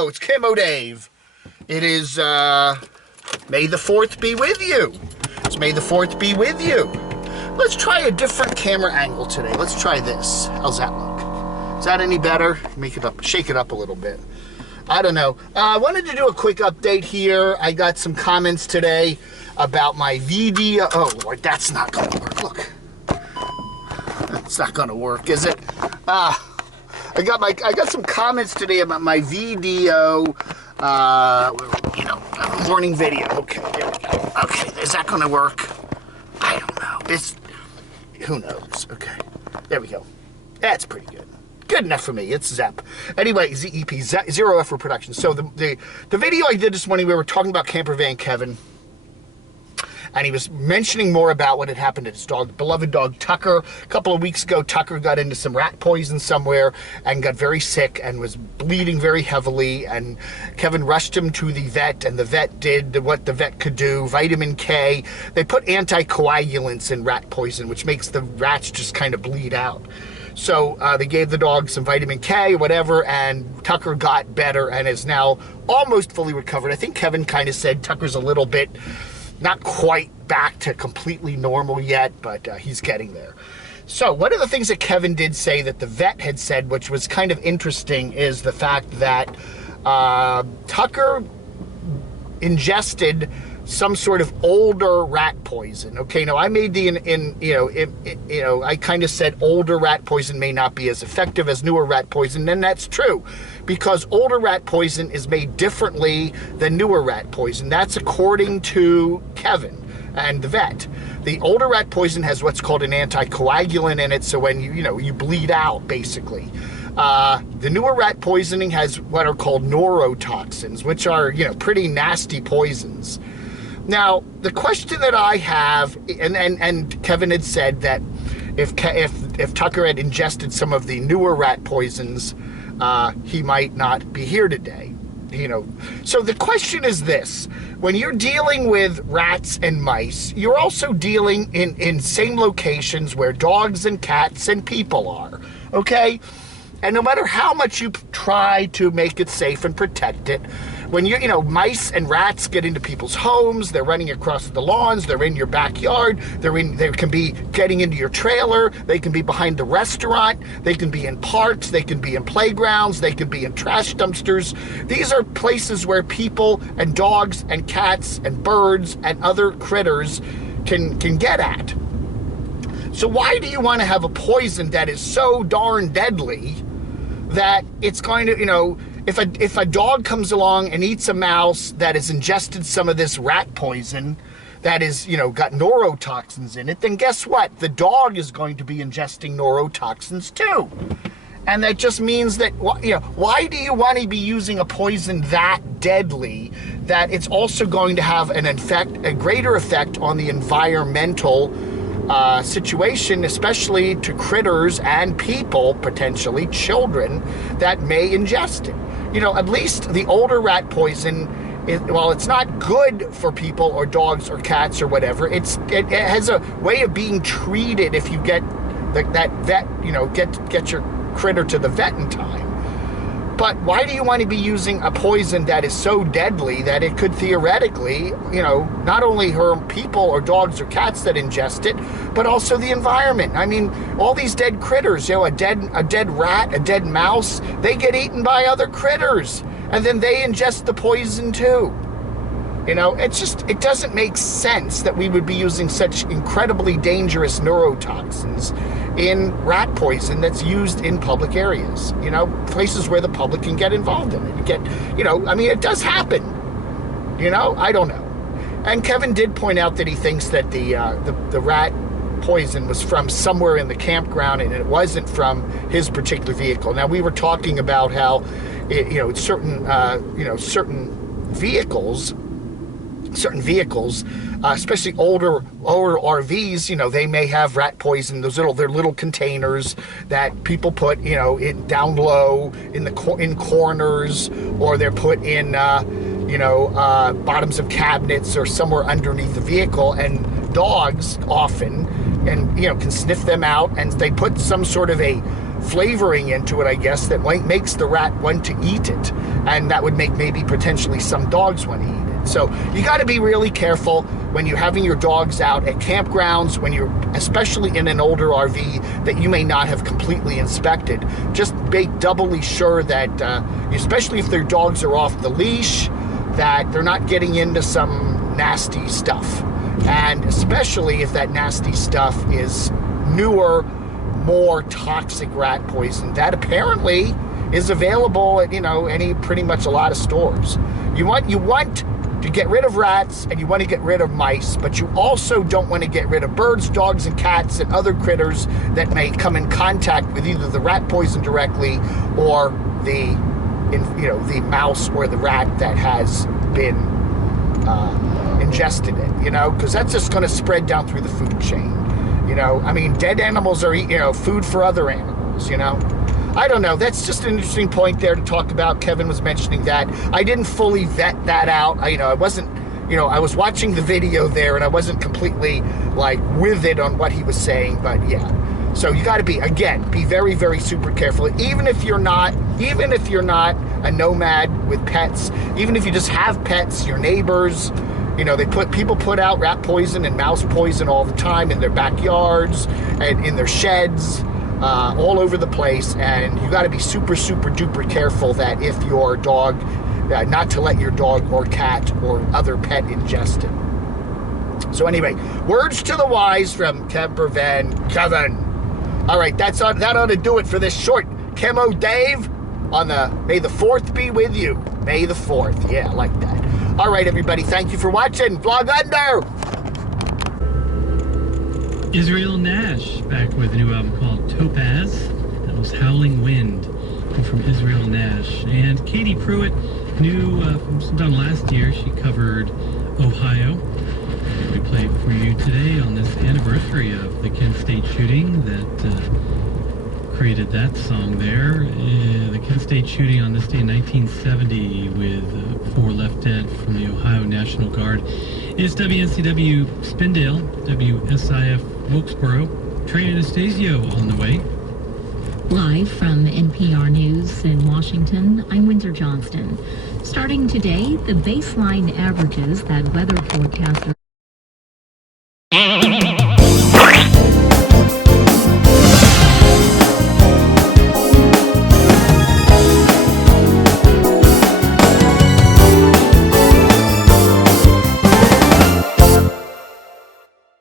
Hello, it's Camo Dave. It is, May the 4th be with you. It's May the 4th be with you. Let's try a different camera angle today. Let's try this. How's that look? Is that any better? Make it up, shake it up a little bit. I don't know. I wanted to do a quick update here. I got some comments today about my video. Oh, Lord, that's not going to work. Look. That's not going to work, is it? I got some comments today about my video, morning video. Okay, there we go. Okay, is that going to work? I don't know. Who knows? Okay, there we go. That's pretty good. Good enough for me. It's ZEP. Anyway, ZEP, Zero Effort Production. So the video I did this morning, we were talking about Campervan Kevin. And he was mentioning more about what had happened to his dog, beloved dog Tucker. A couple of weeks ago, Tucker got into some rat poison somewhere and got very sick and was bleeding very heavily. And Kevin rushed him to the vet, and the vet did what the vet could do, vitamin K. They put anticoagulants in rat poison, which makes the rats just kind of bleed out. So they gave the dog some vitamin K or whatever, and Tucker got better and is now almost fully recovered. I think Kevin kind of said Tucker's a little bit... not quite back to completely normal yet, but he's getting there. So one of the things that Kevin did say that the vet had said, which was kind of interesting, is the fact that Tucker ingested some sort of older rat poison. Okay, now I made I kind of said older rat poison may not be as effective as newer rat poison, and that's true, because older rat poison is made differently than newer rat poison. That's according to Kevin and the vet. The older rat poison has what's called an anticoagulant in it, so when you bleed out, basically. The newer rat poisoning has what are called neurotoxins, which are, pretty nasty poisons. Now, the question that I have, and Kevin had said that if Tucker had ingested some of the newer rat poisons, he might not be here today. So the question is this: when you're dealing with rats and mice, you're also dealing in same locations where dogs and cats and people are. Okay? And no matter how much you try to make it safe and protect it, when mice and rats get into people's homes, they're running across the lawns, they're in your backyard, they can be getting into your trailer, they can be behind the restaurant, they can be in parks, they can be in playgrounds, they can be in trash dumpsters. These are places where people and dogs and cats and birds and other critters can get at. So why do you want to have a poison that is so darn deadly that it's going to, if a dog comes along and eats a mouse that has ingested some of this rat poison that is, got neurotoxins in it, then guess what? The dog is going to be ingesting neurotoxins too. And that just means that, why do you want to be using a poison that deadly that it's also going to have a greater effect on the environmental situation, especially to critters and people, potentially children, that may ingest it? At least the older rat poison, while it's not good for people or dogs or cats or whatever, it has a way of being treated if you get that vet, get your critter to the vet in time. But why do you want to be using a poison that is so deadly that it could theoretically, not only harm people or dogs or cats that ingest it, but also the environment? I mean, all these dead critters, a dead rat, a dead mouse, they get eaten by other critters, and then they ingest the poison too. It doesn't make sense that we would be using such incredibly dangerous neurotoxins in rat poison that's used in public areas, places where the public can get involved in it. It does happen, I don't know. And Kevin did point out that he thinks that the rat poison was from somewhere in the campground and it wasn't from his particular vehicle. Now, we were talking about how, certain vehicles, especially older RVs, they may have rat poison. They're little containers that people put, in down low in corners, or they're put in, bottoms of cabinets or somewhere underneath the vehicle. And dogs often, can sniff them out, and they put some sort of a flavoring into it, I guess, that makes the rat want to eat it, and that would make maybe potentially some dogs want to eat it. So you got to be really careful when you're having your dogs out at campgrounds, when you're especially in an older RV that you may not have completely inspected. Just make doubly sure that, especially if their dogs are off the leash, that they're not getting into some nasty stuff. And especially if that nasty stuff is newer, more toxic rat poison that apparently is available at, pretty much a lot of stores. You want to get rid of rats, and you want to get rid of mice, but you also don't want to get rid of birds, dogs, and cats and other critters that may come in contact with either the rat poison directly or the mouse or the rat that has been ingested it, because that's just going to spread down through the food chain. Dead animals are, food for other animals, I don't know. That's just an interesting point there to talk about. Kevin was mentioning that. I didn't fully vet that out. I wasn't, I was watching the video there and I wasn't completely with it on what he was saying, but yeah. So you got to be very, very super careful. Even if you're not a nomad with pets, even if you just have pets, your neighbors, people put out rat poison and mouse poison all the time in their backyards and in their sheds, all over the place. And you got to be super, super duper careful that if your dog, not to let your dog or cat or other pet ingest it. So anyway, words to the wise from Campervan Kevin. All right, that ought to do it for this short Camo Dave on the May the 4th be with you. May the 4th. Yeah, I like that. All right, everybody, thank you for watching. Vlog under. Israel Nash back with a new album called Topaz. That was Howling Wind from Israel Nash. And Katie Pruitt, new from sometime last year, she covered Ohio. We play it for you today on this anniversary of the Kent State shooting that created that song there. The Kent State shooting on this day in 1970 with 4 left dead from the Ohio National Guard. It's WNCW Spindale, WSIF Wilkesboro, Trey Anastasio on the way. Live from NPR News in Washington, I'm Windsor Johnston. Starting today, the baseline averages that weather forecasters